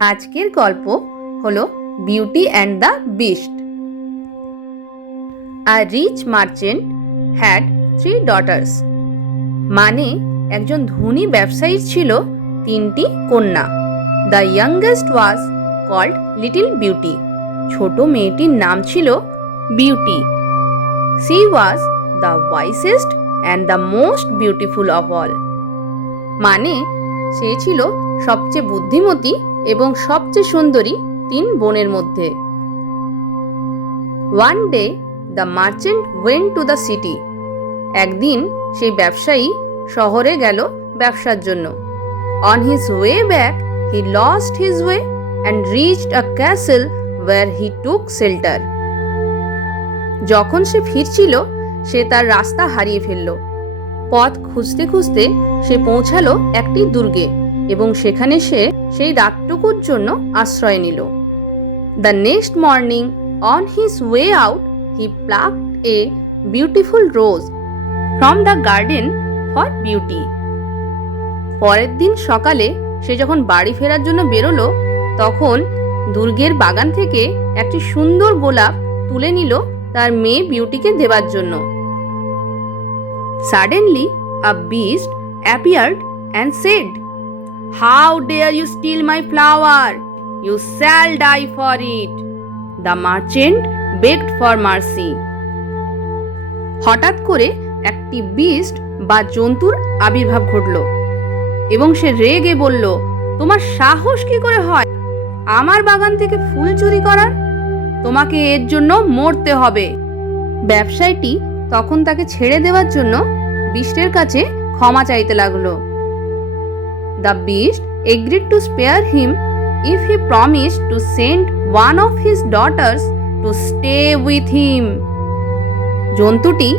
আজকের গল্প হলো Beauty and the beast a rich merchant had three daughters মানে একজন ধনী ব্যবসায়ীর ছিল তিনটি কন্যা। The youngest was called little Beauty ছোট মেয়েটির নাম ছিল Beauty she was the wisest and the most beautiful of all মানে সে ছিল সবচেয়ে বুদ্ধিমতী এবং সবচেয়ে সুন্দরী তিন বোনের মধ্যে। One day the merchant went to the city একদিন সেই ব্যবসায়ী শহরে গেল ব্যবসার জন্য। On his way back he lost his way and reached a castle where he took shelter যখন সে ফিরছিল, সে তার রাস্তা হারিয়ে ফেলল। পথ খুঁজতে খুঁজতে সে পৌঁছালো একটি দুর্গে। এবং সেখানে সে সেই রাতটুকুর জন্য আশ্রয় নিল। The next morning on his way out he plucked a beautiful rose from the garden for Beauty পরের দিন সকালে সে যখন বাড়ি ফেরার জন্য বেরোলো তখন দুর্গের বাগান থেকে একটি সুন্দর গোলাপ তুলে নিল তার মেয়ে বিউটিকে দেবার জন্য। Suddenly, a beast appeared and said, How dare you steal my flower? You shall die for it. The merchant begged for mercy. হঠাৎ করে একটি বিস্ট বা জন্তুর আবির্ভাব ঘটল এবং সে রেগে বলল, তোমার সাহস কি করে হয় আমার বাগান থেকে ফুল চুরি করার তোমাকে এর জন্য মরতে হবে ব্যবসায়ীটি তখন তাকে ছেড়ে দেওয়ার জন্য বিষ্টের কাছে ক্ষমা চাইতে লাগল the beast agreed to spare him if he promise to send one of his daughters to stay with him জন্তুটি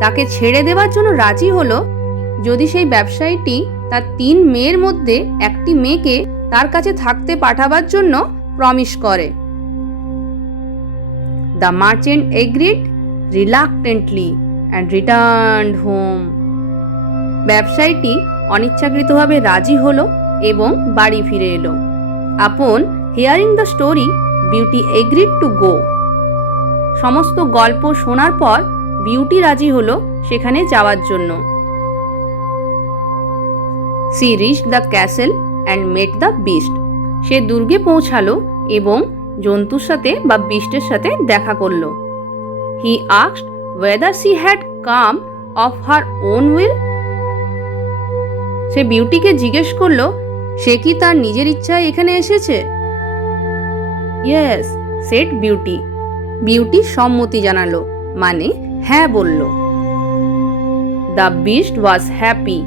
তাকে ছেড়ে দেওয়ার জন্য রাজি হলো যদি সেই ব্যবসায়ীটি তার তিন মেয়ের মধ্যে একটি মেয়েকে তার কাছে থাকতে পাঠাবার জন্য প্রমিস করে। The merchant agreed reluctantly and return home ব্যবসায়ীটি অনিচ্ছাকৃতভাবে রাজি হলো এবং বাড়ি ফিরে এলো। Upon hearing the story Beauty agreed to go সমস্ত গল্প শোনার পর বিউটি রাজি হলো সেখানে যাওয়ার জন্য। She reach the castle and met the beast সে দুর্গে পৌঁছালো এবং জন্তুর সাথে বা বিস্টের সাথে দেখা করল। He asked whether she had come of her own will সে বিউটিকে জিজ্ঞেস করল, সে কি তার নিজের ইচ্ছায় এখানে এসেছে? ইয়েস সেট বিউটি বিউটি সম্মতি জানালো মানে হ্যাঁ বলল। The beast was happy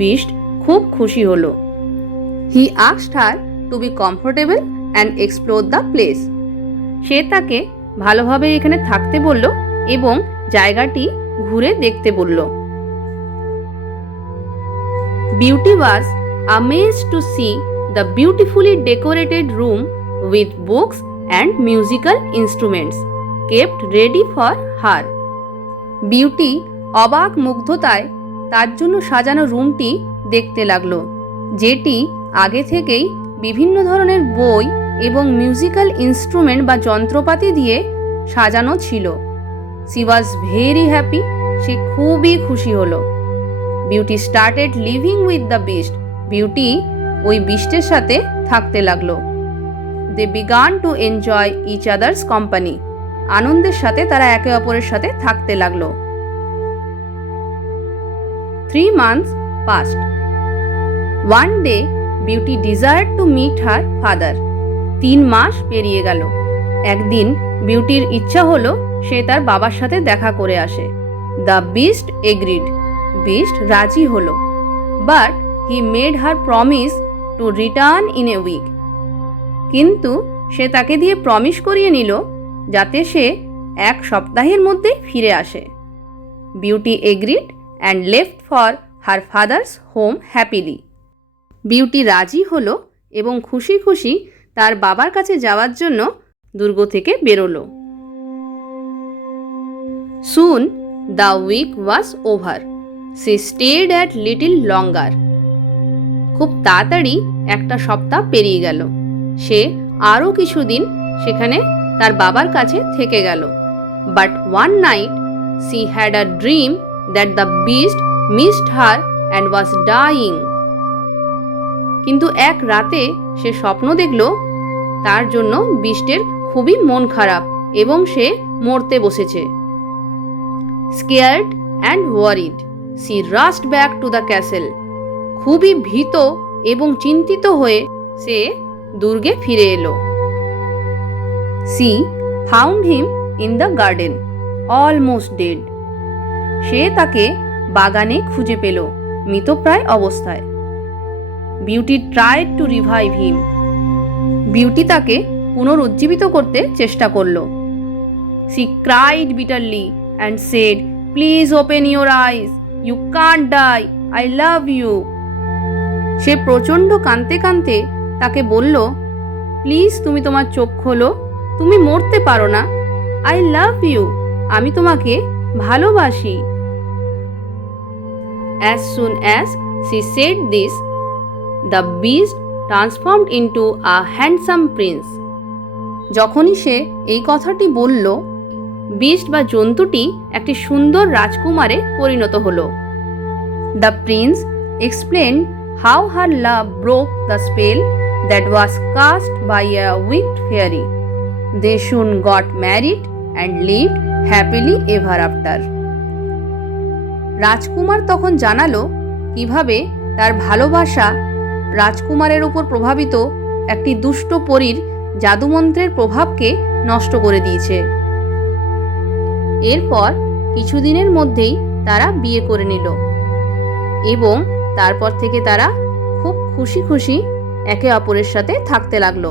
beast খুব খুশি হলো। He asked her to be comfortable and explore the place সে তাকে ভালোভাবে এখানে থাকতে বলল এবং জায়গাটি ঘুরে দেখতে বলল। Beauty was amazed to see the beautifully decorated room with books and musical instruments kept ready for her. Beauty অবাক মুগ্ধতায় তার জন্য সাজানো রুমটি দেখতে লাগল, যেটি আগে থেকেই বিভিন্ন ধরনের বই এবং মিউজিক্যাল ইনস্ট্রুমেন্ট বা যন্ত্রপাতি দিয়ে সাজানো ছিল সি ওয়াজ ভেরি হ্যাপি সে খুবই খুশি হলো Beauty started living with the beast Beauty ওই বিষ্টের সাথে থাকতে লাগল। They began to enjoy each others company আনন্দের সাথে তারা একে অপরের সাথে থাকতে লাগল। Three months passed one day Beauty desire to meet her father তিন মাস পেরিয়ে গেল। একদিন বিউটির ইচ্ছা হলো সে তার বাবার সাথে দেখা করে আসে। দ্য বিস্ট এগ্রিড বিস্ট রাজি হলো but he made her promise to return in a week কিন্তু সে তাকে দিয়ে প্রমিস করিয়ে নিল যাতে সে এক সপ্তাহের মধ্যে ফিরে আসে। Beauty agreed and left for her father's home happily Beauty রাজি হলো এবং খুশি খুশি তার বাবার কাছে যাওয়ার জন্য দুর্গ থেকে বেরোলো। Soon the week was over she stayed at little longer খুব তাড়াতাড়ি একটা সপ্তাহ পেরিয়ে গেল। সে আরও কিছুদিন সেখানে তার বাবার কাছে থেকে গেল। But one night she had a dream that the beast missed her and was dying কিন্তু এক রাতে সে স্বপ্ন দেখল, তার জন্য বিষ্টের খুবই মন খারাপ এবং সে মরতে বসেছে। Scared and worried she rushed back to the castle. খুবই ভীত এবং চিন্তিত হয়ে সে দুর্গে ফিরে এলো। She found him in the garden almost dead সে তাকে বাগানে খুঁজে পেল, মৃতপ্রায় অবস্থায়। Beauty tried to revive him Beauty তাকে পুনরুজ্জীবিত করতে চেষ্টা করল। She cried bitterly and said please open your eyes you can't die I love you সে প্রচণ্ড কাঁদতে কাঁদতে তাকে বলল প্লিজ তুমি তোমার চোখ খোলো। তুমি মরতে পারো না। আই লাভ ইউ আমি তোমাকে ভালোবাসি। As soon as she said this the beast transformed into a handsome prince যখনই সে এই কথাটি বলল বিস্ট বা জন্তুটি একটি সুন্দর রাজকুমারে পরিণত হল। The prince explain how her love broke the spell that was cast by a wicked fairy. They soon got married and lived happily ever after. রাজকুমার তখন জানালো কীভাবে তার ভালোবাসা রাজকুমারের উপর প্রভাবিত একটি দুষ্ট পরীর জাদুমন্ত্রের প্রভাবকে নষ্ট করে দিয়েছে। এরপর কিছুদিনের মধ্যেই তারা বিয়ে করে নিল এবং তারপর থেকে তারা খুব খুশি খুশি একে অপরের সাথে থাকতে লাগল।